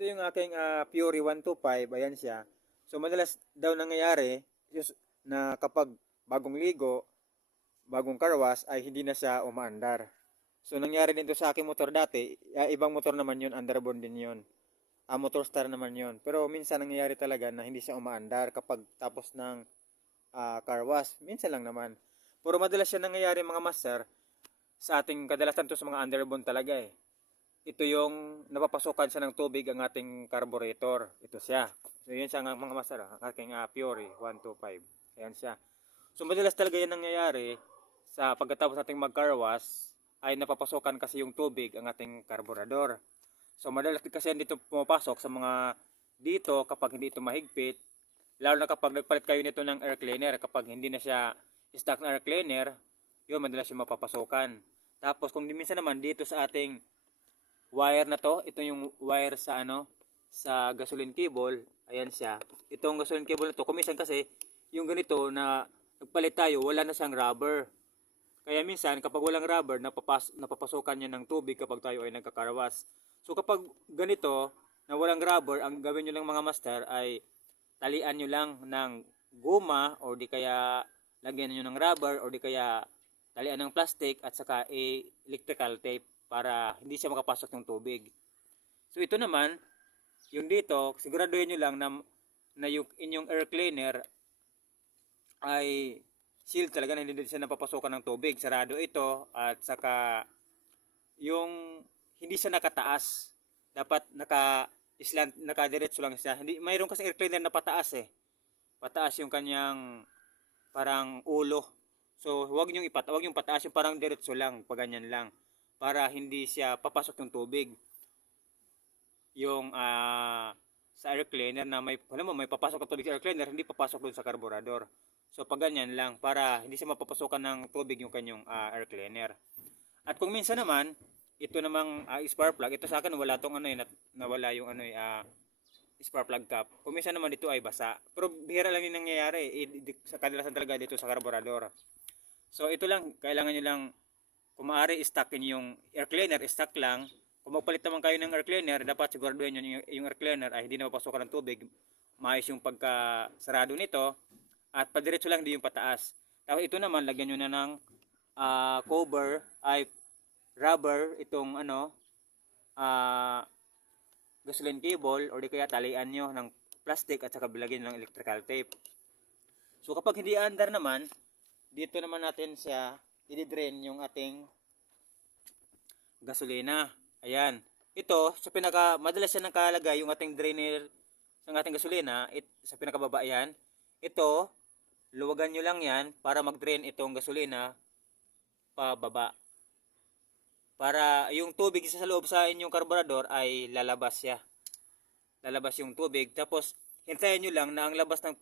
Ito yung aking Fury 125, ayan siya. So madalas daw nangyayari na kapag bagong ligo, bagong karwas ay hindi na siya umaandar. So nangyari din to sa aking motor dati, ibang motor naman yun, underborn din yun. Motor star naman yun. Pero minsan nangyayari talaga na hindi siya umaandar kapag tapos ng car wash. Minsan lang naman. Pero madalas siya nangyayari mga master sa ating kadalasan to sa mga underborn talaga eh. Ito yung napapasukan siya ng tubig ang ating carburetor. Ito siya. So yun siya mga master, ang aking Fury 125. Ayan siya. So madalas talaga yan nangyayari sa pagkatapos nating mag-car wash ay napapasukan kasi yung tubig ang ating carburetor. So madalas kasi dito pumapasok sa mga dito kapag hindi ito mahigpit, lalo na kapag nagpalit kayo nito ng air cleaner, kapag hindi na siya stock na air cleaner, yun madalas yung mapapasukan. Tapos kung minsan naman dito sa ating wire na to, ito yung wire sa sa gasoline cable, ayan siya. Itong gasoline cable na to, kumisan kasi yung ganito na nagpalit tayo, wala na siyang rubber. Kaya minsan kapag walang rubber, napapasukan niya ng tubig kapag tayo ay nagkakarwas. So kapag ganito na walang rubber, ang gawin niyo lang mga master ay talian niyo lang ng goma o di kaya lagyan niyo ng rubber o di kaya talian ng plastic at saka electrical tape para hindi siya makapasok ng tubig. So ito naman, yung dito, siguraduhin nyo lang na yung inyong air cleaner ay sealed talaga na hindi siya napapasokan ng tubig. Sarado ito at saka yung hindi siya nakataas. Dapat naka-slant, nakadiretso lang siya. Hindi, mayroon kasi air cleaner na pataas eh. Pataas yung kanyang parang ulo. So huwag niyo wag yung pataas, yung parang diretso lang, pag ganyan lang para hindi siya papasok ng tubig. Yung sa air cleaner na alam mo, may papasok ng tubig sa air cleaner, hindi papasok dun sa carburetor. So pag ganyan lang, para hindi siya mapapasokan ng tubig yung kanyang air cleaner. At kung minsan naman, ito namang spark plug, ito sa akin wala tong nawala yung spark plug cap. Kung minsan naman dito ay basa. Pero bihira lang yung nangyayari, sa kadalasan talaga dito sa carburetor. So ito lang, kailangan nyo lang kung maaari stockin yung air cleaner, stock lang. Kung magpalit naman kayo ng air cleaner, dapat siguraduhin nyo yung air cleaner ay hindi na mapasokan ng tubig. Maayos yung pagkasarado nito at padiretso lang din yung pataas. Tapos ito naman, lagyan nyo na ng cover ay rubber, itong gasoline cable or di kaya talian nyo ng plastic at saka bilagyan ng electrical tape. So kapag hindi under naman, dito naman natin siya i-drain yung ating gasolina. Ayan. Ito, sa madalas yan nakalagay yung ating drainer ng ating gasolina, sa pinakababa yan. Ito, luwagan nyo lang yan para mag-drain itong gasolina pababa. Para yung tubig sa loob sa inyong karburador ay lalabas siya. Lalabas yung tubig. Tapos, hintayin nyo lang na ang labas ng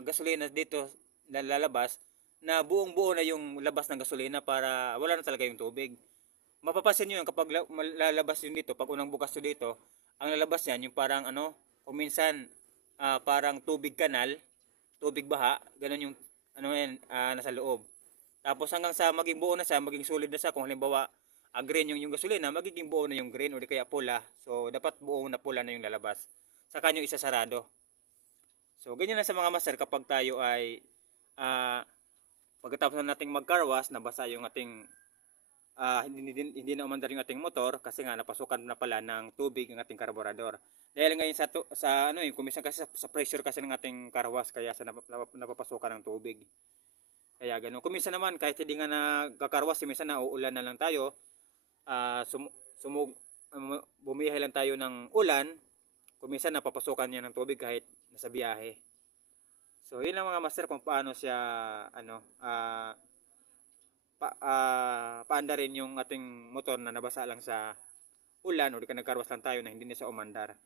gasolina dito na lalabas, na buong buo na yung labas ng gasolina para wala na talaga yung tubig. Mapapansin nyo yun kapag lalabas yun dito, pag unang bukas yun dito, ang lalabas yan yung parang kung minsan parang tubig kanal, tubig baha, ganun yung nasa loob. Tapos hanggang sa maging buo na siya, maging solid na siya, kung halimbawa green yung gasolina, magiging buo na yung green o di kaya pula. So dapat buo na pula na yung lalabas. Saka nyo isasarado. So ganyan na sa mga master kapag tayo ay pagkatapos na nating mag-car wash, nabasa yung ating hindi na umandar yung ating motor kasi nga napasukan na pala ng tubig ang ating karburador. Dahil ngayon yung kumisan kasi sa pressure kasi ng ating car wash kaya sa napapasukan ng tubig. Kaya ganun. Kuminsan naman kahit hindi nga nagka-car wash, minsan na uulan na lang tayo, bumiyahe lang tayo ng ulan, kuminsan napapasukan niya ng tubig kahit nasa biyahe. So, yun lang mga master kung paano siya paanda rin yung ating motor na nabasa lang sa ulan o di ka nagkarwas lang tayo na hindi na siya umandar.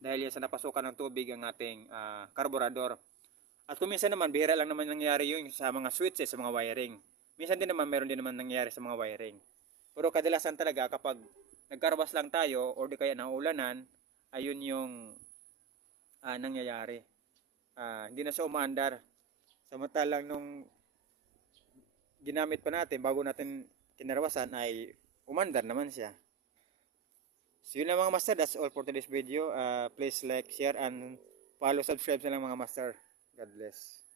Dahil yan sa napasukan ng tubig ang ating karburador. At kung minsan naman, bihira lang naman nangyayari yun sa mga switches, sa mga wiring. Minsan din naman, meron din naman nangyayari sa mga wiring. Pero kadalasan talaga kapag nagkarwas lang tayo o di kaya naulanan, ayun yung nangyayari. Hindi na siya umaandar. Samantalang nung ginamit pa natin bago natin kinarawasan ay umandar naman siya. So yun lang mga master, that's all for today's video. Please like, share, and follow, subscribe na lang mga master. God bless.